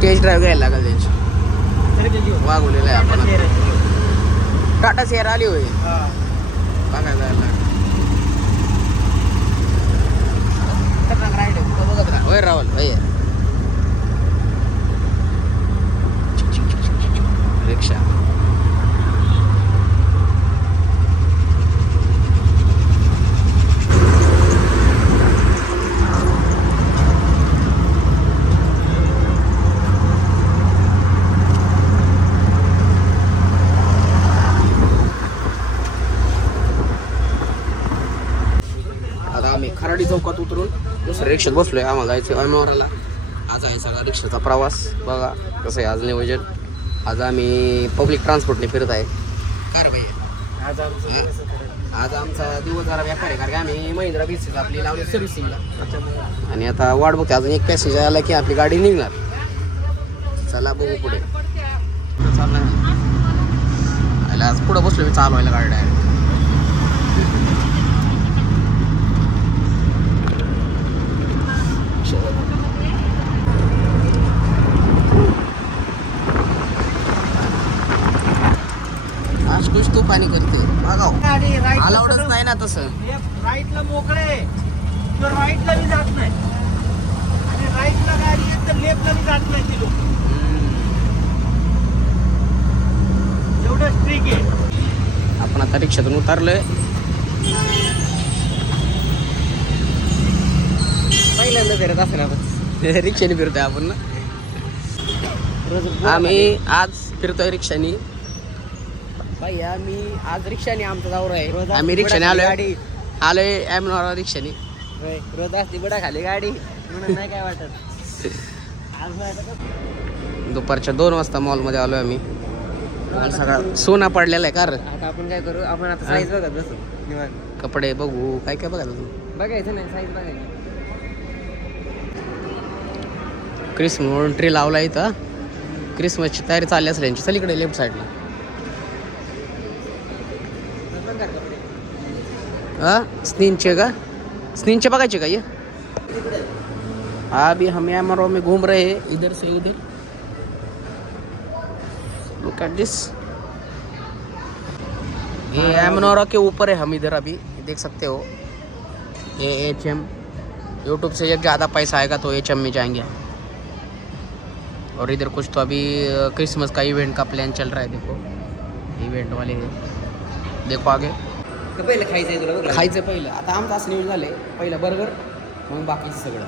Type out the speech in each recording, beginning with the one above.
Taste drive घ्यायला लागेल त्यांची. वागवलेलं आहे आपण. टाटा शेअर आली होय बघायला जायला. राईड बघत राहा होय राहुल भैया. रिक्षा खराडी चौकात उतरून दुसऱ्या रिक्षात बसलोय. आम्हाला जायचं अनवराला. आज आहे सगळा रिक्षाचा प्रवास. बघा कसं आहे आज नियोजन. आज आम्ही पब्लिक ट्रान्सपोर्टने फिरत आहे. कार भैया आज आमचा दिवस जरा व्यापार आहे. कारण की आम्ही महिंद्रा बीसीला आपली लावली सर्व्हिसिंगला. आणि आता वाट बघते अजून एक पॅसेंजर आला की आपली गाडी निघणार. चला बघू पुढे चालणार. आज पुढं बसलो मी चालवायला गाडी डायरेक्ट. आज कुछ तू पाणी करते अलाउडच नाही ना तसं. राईटला मोकळे तर राईटला मी जात नाही आणि राईटला गाडी येत तर लेफ्टला मी जात नाही. ती लोक एवढं स्ट्रिक आहे. आपण आता रिक्षातून उतरलोय. पहिल्यांदा फिरत असेल आपण. रिक्षाने फिरतोय आपण ना. आम्ही आज फिरतोय रिक्षाने. भाई आम्ही आज रिक्षाने आमचा दौरा आहे. आम्ही रिक्षाने आलोय. एमनॉरा रिक्षाने. रोज असते बडा खाली गाडी म्हणून नाही काय वाटत. दुपारच्या 2 वाजता मॉलमध्ये आलोय आम्ही. सगळा सोना पडलेला आहे. कार आता आपण काय करू. आपण आता साईज बघत बसू निवांत. कपडे बघू काय काय बघायचं तू. बघायचं नाही साईज बघायची. क्रिसमस म्हणून ट्री लावला इथं. क्रिसमसची तयारी चालली असेल यांची. सलीकडे लेफ्ट साईडला स्नीनचे का स्नीनचे बघायचे का ये. अभी हम एमआरओ में घूम रहे हैं इधर से उधर. Look at this. ये एमनोरा के ऊपर है. हम इधर अभी देख सकते हो. ये HM यूट्यूब से जब ज़्यादा पैसा आएगा तो HM में जाएंगे. और इधर कुछ तो अभी क्रिसमस का इवेंट का प्लान चल रहा है. देखो इवेंट वाले देखो आगे. पहिलं खायचं आहे तुला बघ. खायचं पहिलं. आता आमचं असं न्यूज झालं आहे. पहिलं बर्गर मग बाकीचं सगळं.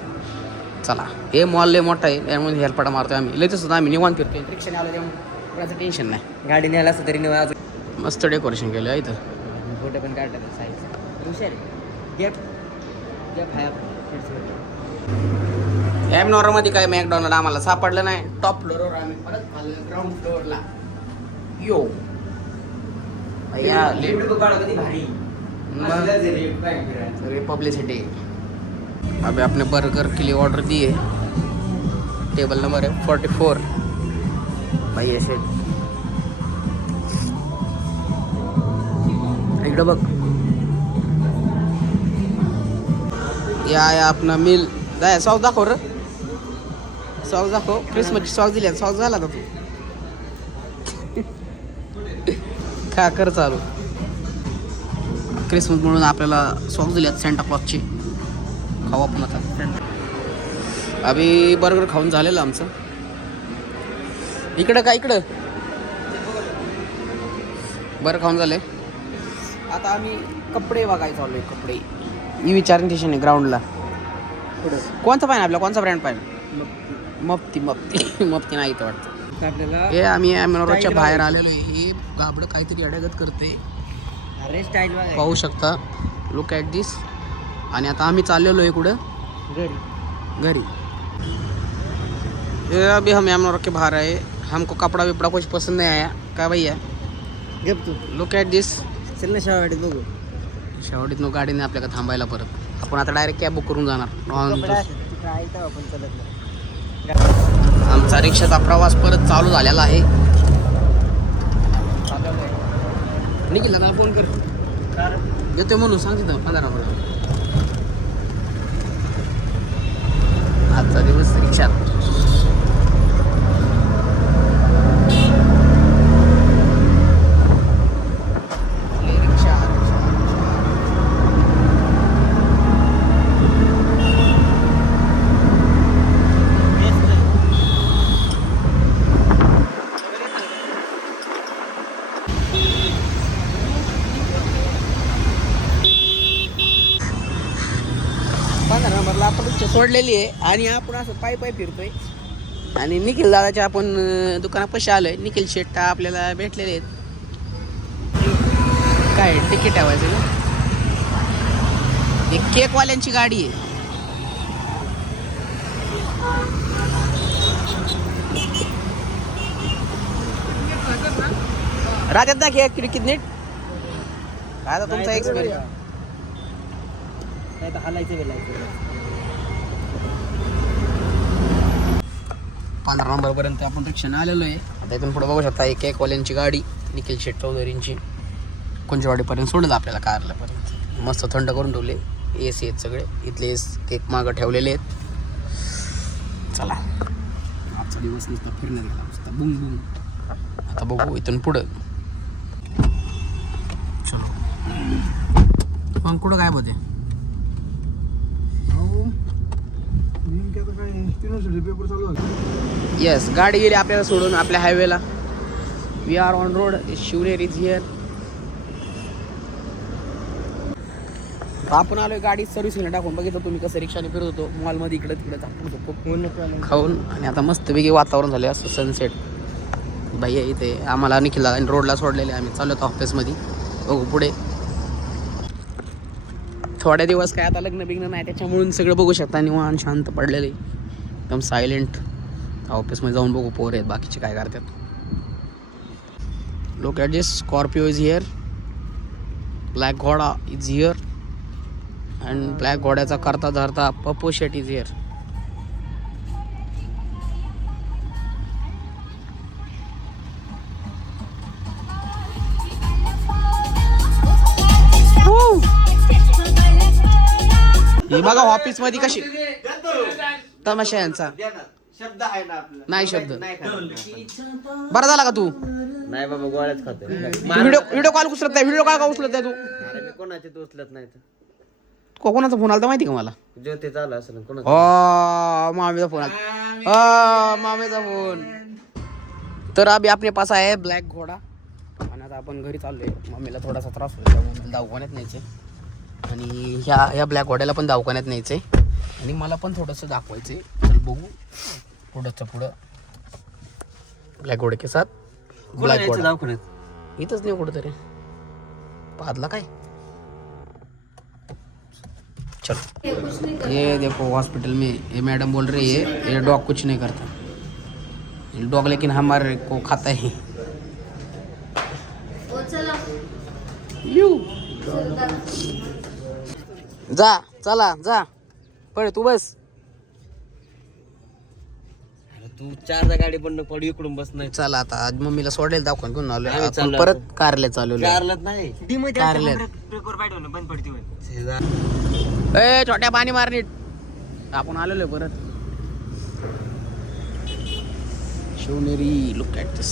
चला हे मॉल लय मोठा आहे. यामध्ये हेल्पाटा मारतोय आम्ही. लय तसं आम्ही निवांत फिरतोय. रिक्षाने आलं त्यामुळे कोणाचं टेन्शन नाही. गाडी न्यायला असं तरी अजून मस्त डेकोरेशन केलं आहे इथं. फोटो पण काढतात साईज हुशार आहे. गॅप गॅप आहे. एमनॉरामध्ये काय मॅकडॉनल्ड आम्हाला सापडलं नाही. टॉप फ्लोअरवर आम्ही परत आलो ग्राउंड फ्लोअरला. यो भैया लेट भारी पब्लिसिटी. अभी आपने बर्गर के लिए ऑर्डर दिए. टेबल नंबर है 44. भाई ऐसे इकडं बघ. या अपना मिल जाय. सॉस दाखव रे. सॉस दाखव. क्रिसमसची सॉस दिली. सॉस झाला तर तू खा कर चालू. क्रिसमस म्हणून आपल्याला सॉस दिल्यात सेंटा क्लॉजची. खाऊ आपण आता. अभी बर्गर खाऊन झालेलं आमचं. इकडं का इकडं बरं खाऊन झाले. आता आम्ही कपडे बघायला चालू आहे. कपडे मी विचारून स्टेशन आहे ग्राउंडला. कोणता पाहिजे आपल्याला. कोणता ब्रँड पाहिजे. मप्ती मप्ती मप्ती नाही तर वाटतं आपल्याला. हे आम्ही एमनॉराच्या बाहेर आलेलो आहे. हे गाबडं काहीतरी अडगत करते. अरे स्टाईल पाहू शकता. लुक ॲट दिस. आणि आता आम्ही चाललेलो आहे कुठं घरी. ये अभी हम एमनॉरा के बाहर आए. हमको कपड़ा विपड़ा कुछ पसंद नहीं आया. क्या भैया गप तू. लुक ॲट दिस. चल ना शेवाडीत बघू. शेवटीतनं गाडीने आपल्याला थांबायला परत. आपण आता डायरेक्ट कॅब बुक करून जाणार. आमचा रिक्षाचा प्रवास परत चालू झालेला आहे. निखिल दादा फोन कर. येतोय म्हणून सांगते ना 15 मिनिट. आजचा दिवस रिक्षात. आपण रिक्षा सोडलेली आहे आणि आपण असं पायी पायी फिरतोय आणि निखिल दादाच्या आपण दुकानापाशी आलोय. निखिल शेट्टा आपल्याला भेटलेले आहेत. काय तिकीट ठेवायचं ना, एक केकवाल्यांची गाडी आहे. राजात दाखव किती नीट काय आता तुमचा एक्सपिरियन्स. नाही तर हालायचं वेलायचं. 15 नंबरपर्यंत आपण रिक्षाने आलेलो आहे. आता इथून पुढे बघू शकता एक केकवाल्यांची गाडी निखिल शेट चौधरींची कुंजवाडीपर्यंत सोडलं आपल्याला कारल्यापर्यंत. मस्त थंड करून ठेवले. AC आहेत सगळे इथले. केक मागं ठेवलेले आहेत. चला आजचा दिवस नुसता फिरण्यात गेला नुसता बुंग बुंग. आता बघू इथून पुढं. चलो मग कुठं काय बोलते. येस गाडी गेली आपल्याला सोडून आपल्या हायवेला. We are on road. Shivneri is here. आपण आलोय गाडी सर्व्हिसिंगला टाकून. बघितलं तुम्ही कसं रिक्षाने फिरत होतो मॉलमध्ये इकडे तिकडे जाऊन खाऊन. आणि आता मस्त वेगळे वातावरण झाले असं सनसेट. भैया इथे आम्हाला निखिलला आणि रोडला सोडलेले. आम्ही चाललो होतो ऑफिसमध्ये. बघू पुढे थोड्या दिवस काय आता लग्न बिग्न नाही त्याच्यामुळे सगळं बघू शकता निवांत शांत पडलेले एकदम सायलेंट. ऑफिसमध्ये जाऊन बघू पोर आहेत बाकीचे काय करतात. लोक at this Scorpio is here. Black घोडा इज हिअर. अँड ब्लॅक घोड्याचा करता धरता पप्पू शेट इज हिअर. हे बघा ऑफिस मध्ये कशी तमाशा यांचा. शब्द आहे ना आपला. नाही शब्द बरा झाला का तू. नाही बाबा गोळ्याच खातो. व्हिडिओ कॉल उचलत नाही. व्हिडिओ कॉल का उचलत नाही तू. मी कोणाचे तो उचलत नाही. कोणाचा फोन आला माहिती का मला. ज्योती चालू असेल कोणाचा. मामीचा फोन आला. मामीचा फोन. तर अभी आपले पास आहे ब्लॅक घोडा. आणि आता आपण घरी चाललोय. मम्मीला थोडासा त्रास होतो त्यामुळे दवाखान्यात न्यायचे. आणि ह्या ब्लॅक घोड्याला पण दवाखान्यात न्यायचं आहे. आणि मला पण थोडंसं दाखवायचं आहे. तर बघू पुढंच पुढं ब्लॅक घोडे के साथ ब्लॅक घोडा दवाखान्यात इथंच नाही कुठंतरी पाहतला काय. चलो ये देखो हॉस्पिटल में ये मैडम बोल रही है ये डॉग कुछ नहीं करता. ये डॉग लेकिन हमारे को खाता है. यू जा चला जा पळ तू बस. तू चारदा गाडी बंद पडू इकडून बस नाही. चला आता आज मम्मीला सोडायला दाखवून घेऊन आलोय. आम्ही आपण चाललो परत कारले चालवलं. कारलात नाही कारल्यात बंद पडते. ए छोट्या पाणी मार नीट. आपण आलेलो परत शिवनेरी. लुक ॲट दिस.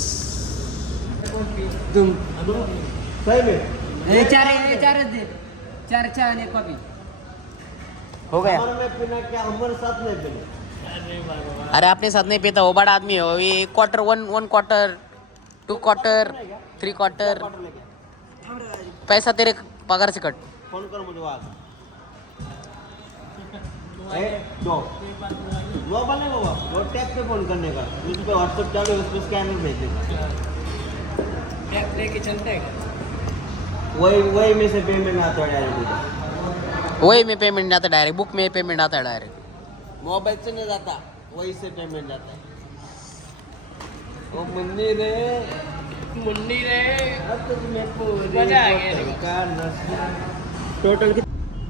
चार चहा आणि एक कॉफी हो गया. अरे अपने साथ नहीं पीता हो. बड़ा आदमी हो. ये क्वार्टर 1 क्वार्टर 2 क्वार्टर 3 क्वार्टर. पैसा तेरे पगार से कट. फोन कर मुझे वहाँ दो नहीं बाबा. वो टैप पे फोन करने का. उस पर व्हाट्सएप चालू है. उस पर स्कैनर भेज देगा. टैप लेके चलते हैं. वही में से पेमेंट आता है डायरेक्ट. वही में पेमेंट आता है डायरेक्ट. बुक में पेमेंट आता है डायरेक्ट. मोबाइल से नहीं जाता. वही से पेमेंट जाता है. वो मंदिर है. अब तो मजा आ गया. टोटल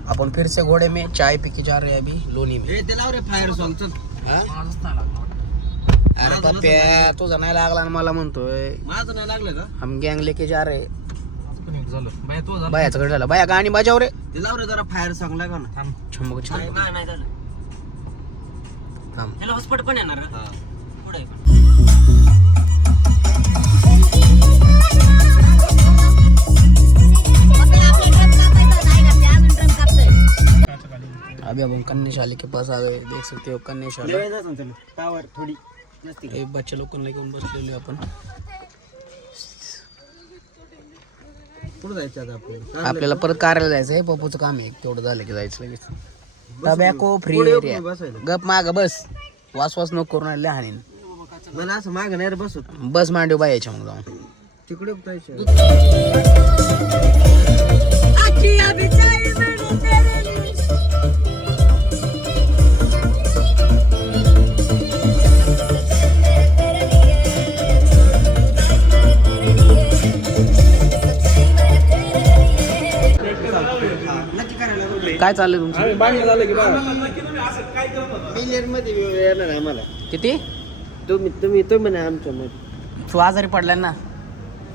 अपन फिर से घोड़े में चाय पी के जा रहे हैं अभी लोनी में. रे फायर सॉन्ग चल. अरे पप्प्या तुझा नाही लागला ना मला म्हणतोय. माझं नाही लागलं का. हम गँग लेके जा रहे. बायाचं कडे झालं. बाया गाणी बजाव रे. ते लाव रे जरा फायर सॉन्ग लागा ना. छमक छान. नाही झालं. थांब. त्याला हॉस्पिटल पण येणार. हां पुढे अभी अब हम कन्याशाला के पास आ गए. देख सकते हो कन्याशाला. टावर थोडी हे बच्चे लोक घेऊन बसलेले आपण. पुढे जायचं आता आपल्याला. आपल्याला परत कार्याला जायचं आहे. पप्पूचं काम आहे तेवढं झालं की जायचं लगेच. टबॅको फ्री पुढे एरिया. बसायला. गप माग बस. वास नको करून आणले हाणीन. मला असं माग नाही रे बसत. बस मांडव बायाच्या मग जाऊन. तिकडे जायचं. काय चाललंय तुमचं? मिलियन मध्ये येणार आहे आम्हाला. किती? तुम्ही म्हणे आमच्या मध्ये तू आजारी पडलाय ना?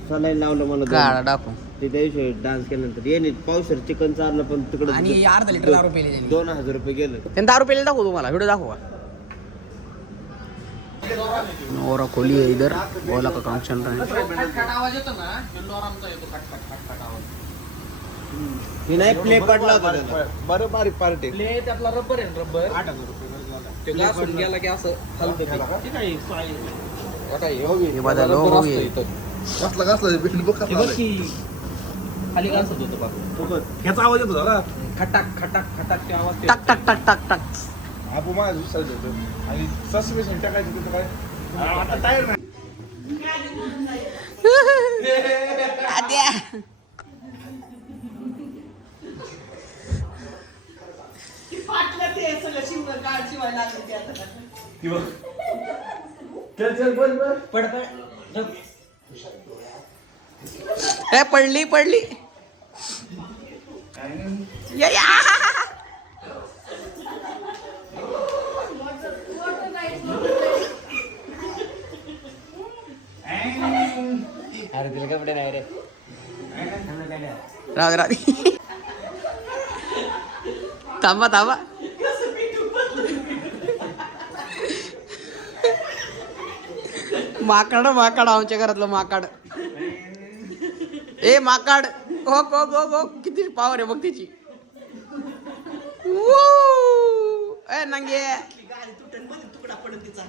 सलाईन लावलं मला काढा टाकू. ते त्या दिवशी डान्स केल्यानंतर येणे पावसार चिकन चाललं पण तिकडे आणि अर्धा लिटर दारू पेले त्यांनी. 2000 रुपये गेलं. त्यांनी दारू पेले दाखवू तुम्हाला, व्हिडिओ दाखवा. और खोली है इधर, ओला का काम चल रहा है. आवाज येतो ना, आमचा येतो हे नाही प्ले पडला होता त्याला. बरं बारीक पार्टी प्ले त्यातला रबर आहे, रबर 8000 रुपये. ते घासून गेला की असं हलतं ते. हे बघा लोगो ये. कसला कसला बिल बुक खाली घासत होतं बघ. ह्याचा आवाज येतो दादा खटाक खटाक खटाक ते आवाज. टाक टाक टाक टाक टाक. आपण माझ्या विसरायचं होतं आणि सस्पेन्शन टाकायचं तिथं काय आता टायर नाही. चल चल बोल बोल पड ए पडली पडली. या या. अरे तिला कपडे नाही रे. राहू दे राहू दे. थांबा थांबा. माकड माकड आमच्या घरातलं माकड. ए माकड हो गो गो गो. किती पावर आहे बघ तिची. ए नंगे तुकडा पडून तिचा.